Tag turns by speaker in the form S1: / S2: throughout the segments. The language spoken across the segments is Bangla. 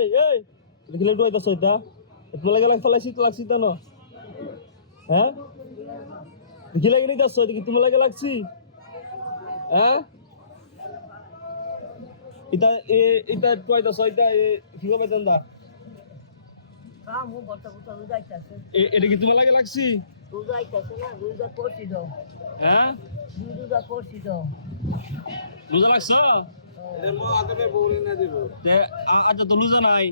S1: এই এই। দেখিলে একটু আইতাছ এটা। তোমার লাগে লাগে ফেলাইছি তো লাগছি তো না। হ্যাঁ? দেখিলে কি নিতাছ দেখি তোমার লাগে লাগছি? হ্যাঁ? ইতা এ ইতা একটু আইতাছ এটা এ কি হবে দন্দা? এটা কি তোমার লাগে লাগছি?
S2: তো
S1: হ্যাঁ?
S2: দুই রুজা তো
S1: রোজা লাগছ? তে তো লুজা নাই।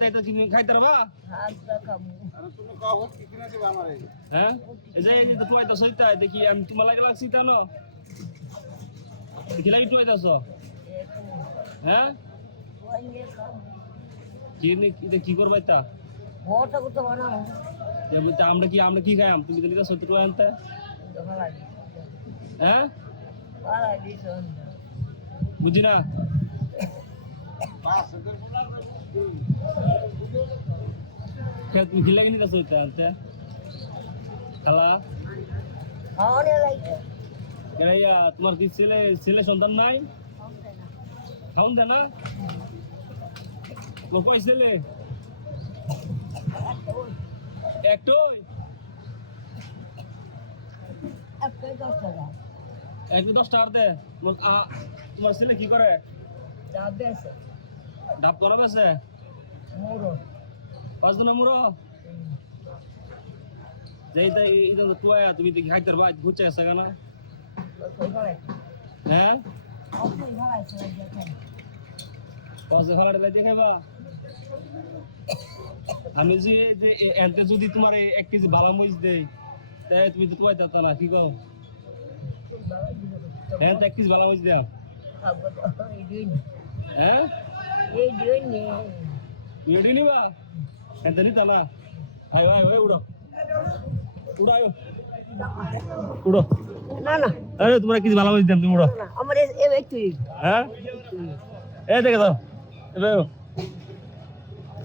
S1: তাই তো পারবা? হ্যাঁ? এই যে এই যে তুই আইতাছ ইতা দেখি আমি তোমার লাগে লাগছি তা না? দেখি লাগি তুই আইতাছ? হ্যাঁ? কি নে এটা কি করবা ইতা?
S2: বড়টা করতে বানাও
S1: আমরা কি আমরা কি খাইম তুমি তো নিতা টাকা আনতে। হ্যাঁ? বুঝি না কি লাগে নিতা সইতা আনতে। খালা?
S2: খাওয়ানে লাইতে
S1: এরা ইয়া, তোমার কি ছেলে ছেলে সন্তান নাই? খাওন দে না। কয় ছেলে? একটাই?
S2: একটা দশ টাকা।
S1: এক দশ টাকার দে। তোমার ছেলে কি করে?
S2: যাবে আছে
S1: ডাব করা বেছে
S2: মোরো
S1: পাঁচ দিনের মুড়ো? যে তাই তো তুয়া তুমি দেখি খাইতে পারবা ঘুরছে গেছে কেন? হ্যাঁ? পাঁচ ভাড়া ঢেলে দিয়ে খাইবা আমি যে এনতে যদি তোমার এক কেজি ভালো মরিচ দেই তাই তুমি তো তুয়াই তা না কি কও? হ্যাঁ এক কেজি ভালো মরিচ দেও।
S2: এই দিন
S1: হ্যাঁ?
S2: এই দিন নিয়ে
S1: তুমি এটি নিবা? এনতে নিতা না আয় আয় আয় উড়ো। উড়ো আয়। উড়ো।
S2: না না।
S1: আরে তোমার কেজি ভালো মরিচ দেন তুমি উড়ো।
S2: আমার এ এ একটু
S1: হ্যাঁ? এই দেখে দাও। এবার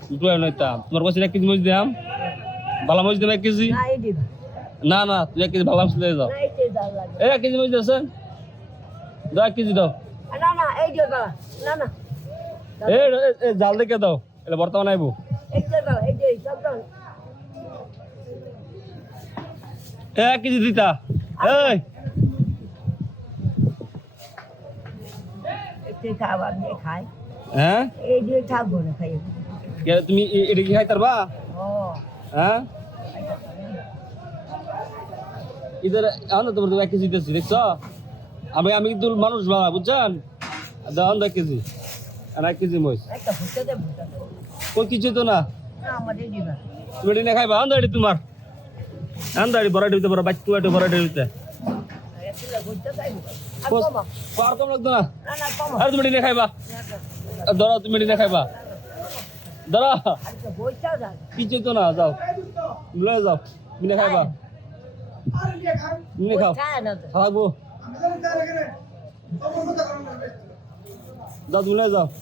S1: দুটো নয়তা। তোমার কাছে এক কেজি মরিচ দিলাম ভালো মরিচ দেবে এক কেজি
S2: না এই দিন
S1: না না তুই এক কেজি ভালো মরিচ দিয়ে
S2: দাও।
S1: এই এক কেজি মরিচ দিয়েছেন দাও এক কেজি দাও।
S2: না না এই দাও না না।
S1: এই জাল দেখে দাও এটা বর্তমানে আইবো। এক কেজি দিতা। এই। হ্যাঁ? তুমি এটা কি খাই তারবা
S2: ও।
S1: হ্যাঁ? ইধার এখন তোমার এক কেজি দিতেছি দেখছ? আমি আমি কিন্তু মানুষ বাবা বুঝছেন? দাও এক কেজি। আর এক কেজি
S2: দে
S1: কোন কিছু তো না? তুমি এটি না খাইবা আন্দাড়ি তোমার। আন্দাড়ি বড় দিতে বড় বাচ্চা একটু বড় দিতে
S2: একটা ভুট্টা খাইবো। আর কমা
S1: লাগতো না? আর তুমি এটি খাইবা? ধরো তুমি এটি খাইবা। ধরো।
S2: আচ্ছা
S1: কিছু তো না যাও। লয়ে যাও। তুমি খাইবা। খাও।
S2: খায় না তো।
S1: খাওয়াবো। যাও তুমি লয়ে যাও।